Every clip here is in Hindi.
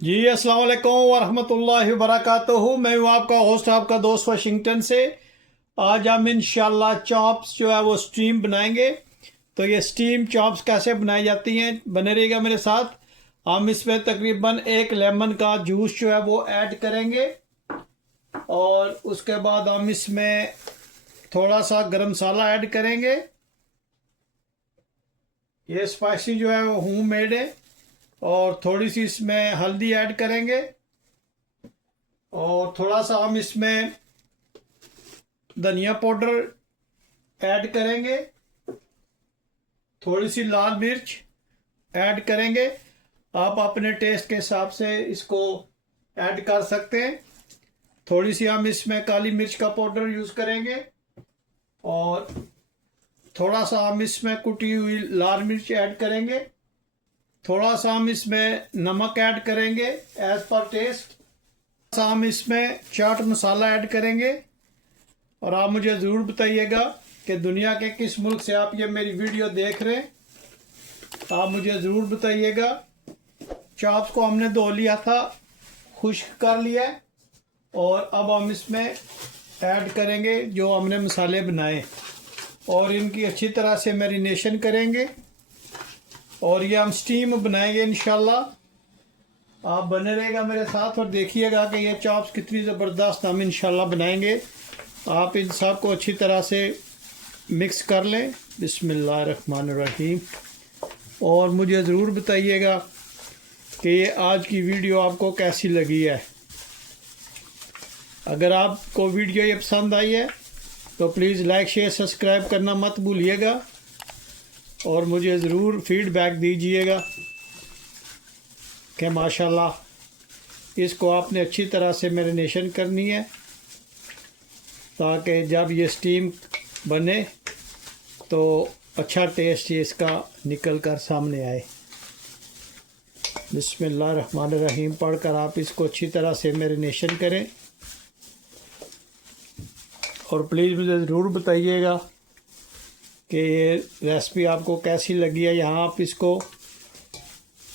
जी अस्सलाम वालेकुम वरहमतुल्लाहि वबरकातुहू। मैं हूँ आपका होस्ट, आपका दोस्त वाशिंगटन से। आज हम इंशाल्लाह चॉप्स जो है वो स्टीम बनाएंगे। तो ये स्टीम चॉप्स कैसे बनाई जाती हैं, बने रहिएगा मेरे साथ। हम इसमें तकरीबन एक लेमन का जूस जो है वो ऐड करेंगे और उसके बाद हम इसमें थोड़ा सा गरम मसाला ऐड करेंगे। ये स्पाइसी जो है वो होम मेड है। और थोड़ी सी इसमें हल्दी ऐड करेंगे और थोड़ा सा हम इसमें धनिया पाउडर ऐड करेंगे। थोड़ी सी लाल मिर्च ऐड करेंगे। आप अपने टेस्ट के हिसाब से इसको ऐड कर सकते हैं। थोड़ी सी हम इसमें काली मिर्च का पाउडर यूज़ करेंगे और थोड़ा सा हम इसमें कुटी हुई लाल मिर्च ऐड करेंगे। थोड़ा सा हम इसमें नमक ऐड करेंगे एज पर टेस्ट। हम इसमें चाट मसाला ऐड करेंगे। और आप मुझे ज़रूर बताइएगा कि दुनिया के किस मुल्क से आप ये मेरी वीडियो देख रहे हैं। आप मुझे ज़रूर बताइएगा। चॉप्स को हमने धो लिया था, खुश्क कर लिया है और अब हम इसमें ऐड करेंगे जो हमने मसाले बनाए और इनकी अच्छी तरह से मैरिनेशन करेंगे और ये हम स्टीम बनाएंगे इंशाल्लाह। आप बने रहेगा मेरे साथ और देखिएगा कि ये चॉप्स कितनी ज़बरदस्त हम इंशाल्लाह बनाएंगे। आप इन सब को अच्छी तरह से मिक्स कर लें। बिस्मिल्लाहिर्रहमानिर्रहीम। और मुझे ज़रूर बताइएगा कि ये आज की वीडियो आपको कैसी लगी है। अगर आपको वीडियो ये पसंद आई है तो प्लीज़ लाइक शेयर सब्सक्राइब करना मत भूलिएगा और मुझे ज़रूर फीडबैक दीजिएगा कि माशाल्लाह इसको आपने अच्छी तरह से मैरिनेशन करनी है ताकि जब ये स्टीम बने तो अच्छा टेस्ट इसका निकल कर सामने आए। बिस्मिल्लाहिर्रहमानिर्रहीम पढ़कर आप इसको अच्छी तरह से मैरिनेशन करें और प्लीज़ मुझे ज़रूर बताइएगा कि ये रेसिपी आपको कैसी लगी है। यहाँ आप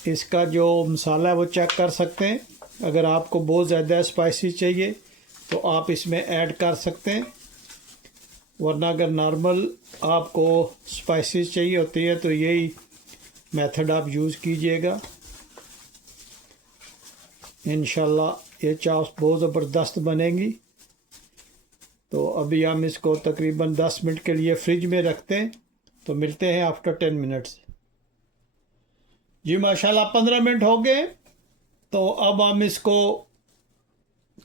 इसका जो मसाला है वो चेक कर सकते हैं। अगर आपको बहुत ज़्यादा स्पाइसी चाहिए तो आप इसमें ऐड कर सकते हैं, वरना अगर नॉर्मल आपको स्पाइसी चाहिए होती है तो यही मेथड आप यूज़ कीजिएगा। इंशाल्लाह ये चॉप्स बहुत ज़बरदस्त बनेंगी। तो अभी हम इसको तकरीबन 10 मिनट के लिए फ्रिज में रखते हैं। तो मिलते हैं आफ्टर 10 मिनट्स। जी माशाल्लाह 15 मिनट हो गए। तो अब हम इसको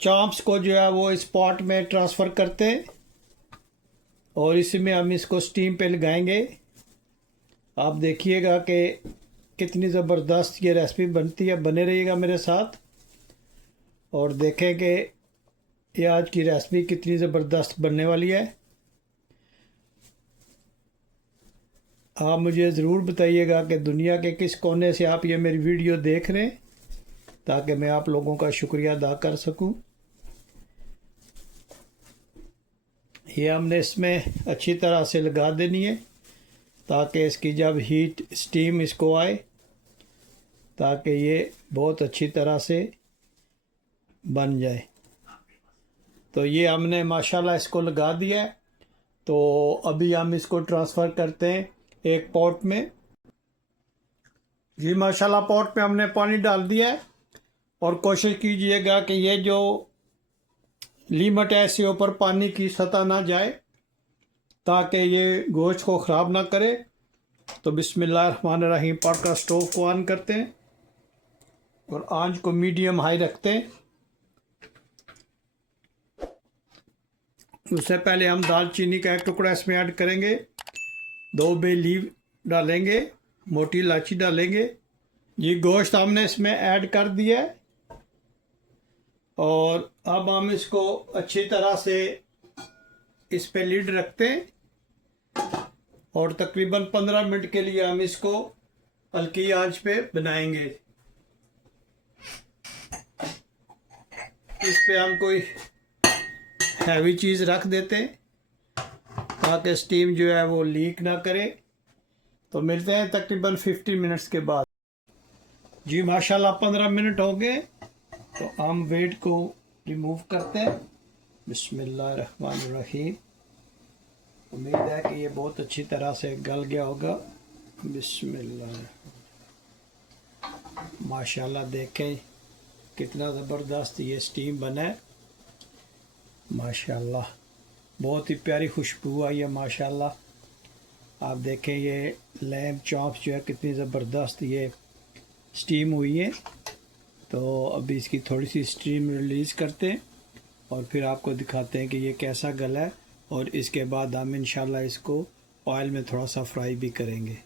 चॉप्स को जो है वो इस पॉट में ट्रांसफ़र करते हैं और इसमें हम इसको स्टीम पे लगाएंगे। आप देखिएगा कि कितनी ज़बरदस्त ये रेसिपी बनती है। बने रहिएगा मेरे साथ और देखें कि ये आज की रेसिपी कितनी ज़बरदस्त बनने वाली है। आप मुझे ज़रूर बताइएगा कि दुनिया के किस कोने से आप ये मेरी वीडियो देख रहे हैं ताकि मैं आप लोगों का शुक्रिया अदा कर सकूं। ये हमने इसमें अच्छी तरह से लगा देनी है ताकि इसकी जब हीट स्टीम इसको आए ताकि ये बहुत अच्छी तरह से बन जाए। तो ये हमने माशाल्लाह इसको लगा दिया है। तो अभी हम इसको ट्रांसफ़र करते हैं एक पॉट में। जी माशाल्लाह पॉट में हमने पानी डाल दिया है और कोशिश कीजिएगा कि ये जो लिमिट है इससे ऊपर पानी की सतह ना जाए ताकि ये गोश्त को ख़राब ना करे। तो बिस्मिल्लाहिर्रहमानिर्रहीम पॉट का स्टोव को ऑन करते हैं और आंच को मीडियम हाई रखते हैं। उससे पहले हम दालचीनी का एक टुकड़ा इसमें ऐड करेंगे, 2 बे लीफ डालेंगे, मोटी इलायची डालेंगे। ये गोश्त हमने इसमें ऐड कर दिया है और अब हम इसको अच्छी तरह से इस पे लीड रखते हैं और तकरीबन 15 मिनट के लिए हम इसको हल्की आंच पे बनाएंगे। इस पे हम कोई हैवी चीज़ रख देते हैं ताकि स्टीम जो है वो लीक ना करे। तो मिलते हैं तकरीबन 50 मिनट्स के बाद। जी माशाल्लाह 15 मिनट हो गए, तो हम वेट को रिमूव करते हैं। बिस्मिल्लाहिर्रहमानिर्रहीम। उम्मीद है कि ये बहुत अच्छी तरह से गल गया होगा। बिस्मिल्लाह। माशाल्लाह देखें कितना ज़बरदस्त ये स्टीम बना है। माशाल्लाह बहुत ही प्यारी खुशबू आई है। माशाल्लाह आप देखें ये लैम्ब चॉप्स जो है कितनी ज़बरदस्त ये स्टीम हुई है। तो अभी इसकी थोड़ी सी स्टीम रिलीज़ करते हैं और फिर आपको दिखाते हैं कि ये कैसा गला है, और इसके बाद हम इंशाल्लाह इसको ऑयल में थोड़ा सा फ्राई भी करेंगे।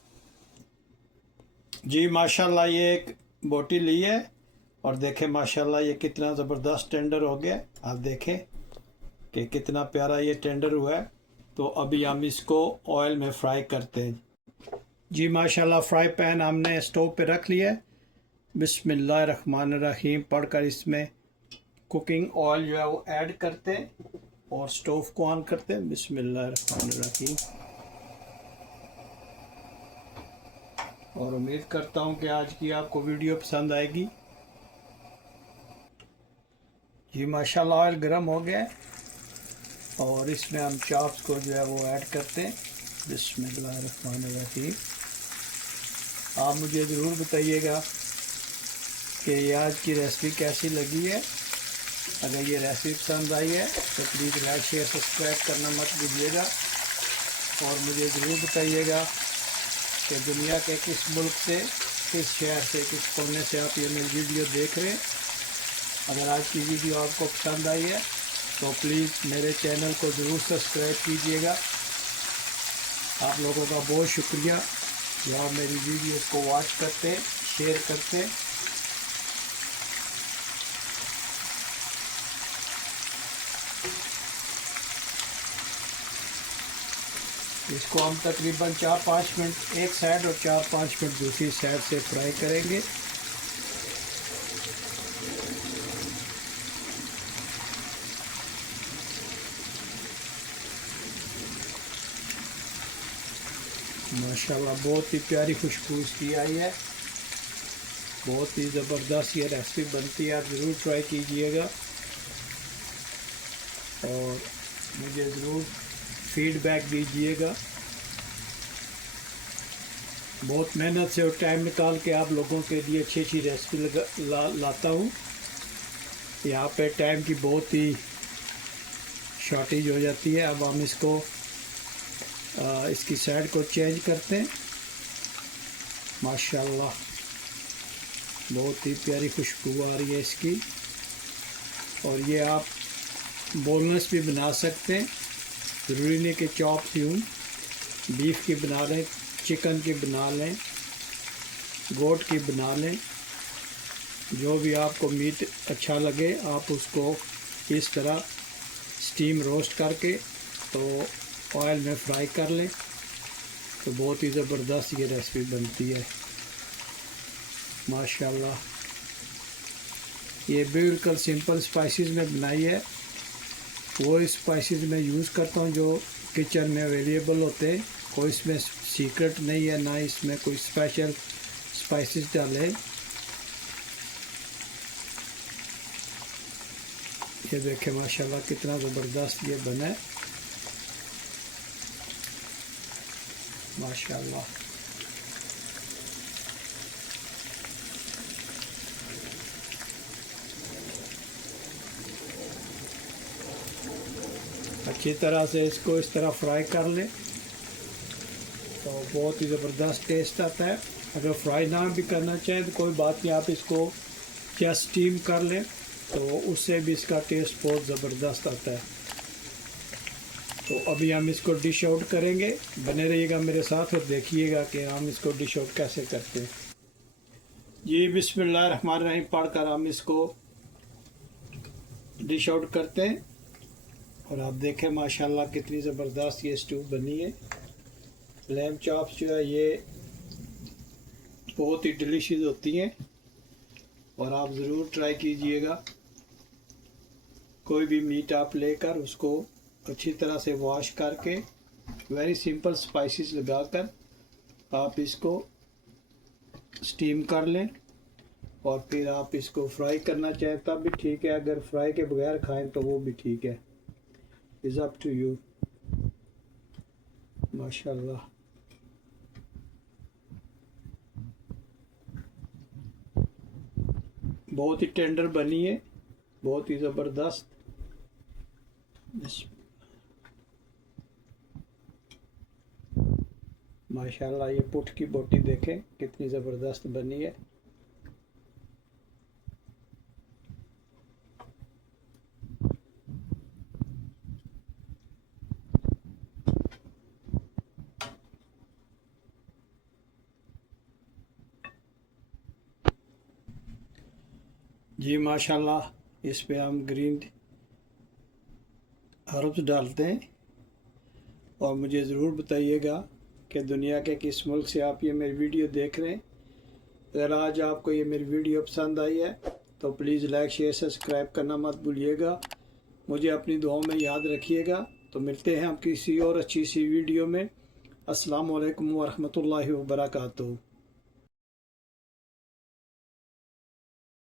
जी माशाल्लाह ये एक बोटी ली है और देखें माशाल्लाह ये कितना ज़बरदस्त टेंडर हो गया। आप देखें कि कितना प्यारा ये टेंडर हुआ है। तो अभी हम इसको ऑयल में फ्राई करते हैं। जी माशाल्लाह फ्राई पैन हमने स्टोव पे रख लिया है। बिस्मिल्लाहिर्रहमानिर्रहीम पढ़कर इसमें कुकिंग ऑयल जो है वो ऐड करते हैं और स्टोव को ऑन करते हैं। बिस्मिल्लाहिर्रहमानिर्रहीम। और उम्मीद करता हूँ कि आज की आपको वीडियो पसंद आएगी। जी माशाल्लाह ऑयल गर्म हो गया है और इसमें हम चॉप्स को जो है वो ऐड करते हैं। बिस्मिल्लाहिर्रहमानिर्रहीम। आप मुझे ज़रूर बताइएगा कि ये आज की रेसिपी कैसी लगी है। अगर ये रेसिपी पसंद आई है तो प्लीज़ लाइक शेयर सब्सक्राइब करना मत भूलिएगा। और मुझे ज़रूर बताइएगा कि दुनिया के किस मुल्क से, किस शहर से, किस कोने से आप ये मेरी वीडियो देख रहे हैं। अगर आज की वीडियो आपको पसंद आई है तो प्लीज़ मेरे चैनल को ज़रूर सब्सक्राइब कीजिएगा। आप लोगों का बहुत शुक्रिया जो आप मेरी वीडियोस को वॉच करते, शेयर करते। इसको हम तकरीबन 4-5 मिनट एक साइड और 4-5 मिनट दूसरी साइड से फ्राई करेंगे। माशाल्लाह बहुत ही प्यारी खुशबू इसकी आई है। बहुत ही ज़बरदस्त ये रेसिपी बनती है। आप ज़रूर ट्राई कीजिएगा और मुझे ज़रूर फीडबैक दीजिएगा। बहुत मेहनत से और टाइम निकाल के आप लोगों के लिए अच्छी अच्छी रेसिपी लाता हूँ। यहाँ पे टाइम की बहुत ही शॉर्टेज हो जाती है। अब हम इसको इसकी साइड को चेंज करते हैं। माशाल्लाह बहुत ही प्यारी खुशबू आ रही है इसकी। और ये आप बोनलेस भी बना सकते हैं, ज़रूरी नहीं कि चॉप्स यूँ बीफ की बना लें, चिकन की बना लें, गोट की बना लें। जो भी आपको मीट अच्छा लगे आप उसको इस तरह स्टीम रोस्ट करके तो ऑयल में फ्राई कर लें तो बहुत ही ज़बरदस्त ये रेसिपी बनती है। माशाल्लाह ये बिल्कुल सिंपल स्पाइसेस में बनाई है। वो स्पाइसेस मैं यूज़ करता हूँ जो किचन में अवेलेबल होते हैं। कोई इसमें सीक्रेट नहीं है, ना इसमें कोई स्पेशल स्पाइसेस डाले। ये देखें माशाल्लाह कितना ज़बरदस्त ये बना है। माशाल्लाह अच्छी तरह से इसको इस तरह फ्राई कर लें तो बहुत ही ज़बरदस्त टेस्ट आता है। अगर फ्राई ना भी करना चाहें तो कोई बात नहीं, आप इसको जस्ट स्टीम कर लें तो उससे भी इसका टेस्ट बहुत ज़बरदस्त आता है। तो अभी हम इसको डिश आउट करेंगे। बने रहिएगा मेरे साथ और देखिएगा कि हम इसको डिश आउट कैसे करते हैं। जी बिस्मिल्लाहिर्रहमानिर्रहीम पढ़कर हम इसको डिश आउट करते हैं। और आप देखें माशाल्लाह कितनी ज़बरदस्त ये स्टू बनी है। लैम्ब चॉप्स जो है ये बहुत ही डिलीशियस होती हैं और आप ज़रूर ट्राई कीजिएगा। कोई भी मीट आप लेकर उसको अच्छी तरह से वॉश करके वेरी सिंपल स्पाइसेस लगाकर आप इसको स्टीम कर लें और फिर आप इसको फ्राई करना चाहें तब भी ठीक है, अगर फ्राई के बगैर खाएं तो वो भी ठीक है, इज़ अप टू यू। माशाल्लाह बहुत ही टेंडर बनी है, बहुत ही ज़बरदस्त। माशाल्लाह ये पुट की बोटी देखें कितनी ज़बरदस्त बनी है। जी माशाल्लाह इस पे हम ग्रीन हर्ब्स डालते हैं। और मुझे ज़रूर बताइएगा कि दुनिया के किस मुल्क से आप ये मेरी वीडियो देख रहे हैं। अगर आज आपको ये मेरी वीडियो पसंद आई है तो प्लीज़ लाइक शेयर सब्सक्राइब करना मत भूलिएगा। मुझे अपनी दुआओं में याद रखिएगा। तो मिलते हैं हम किसी और अच्छी सी वीडियो में। अस्सलाम वालेकुम व रहमतुल्लाहि व बरकातुहू।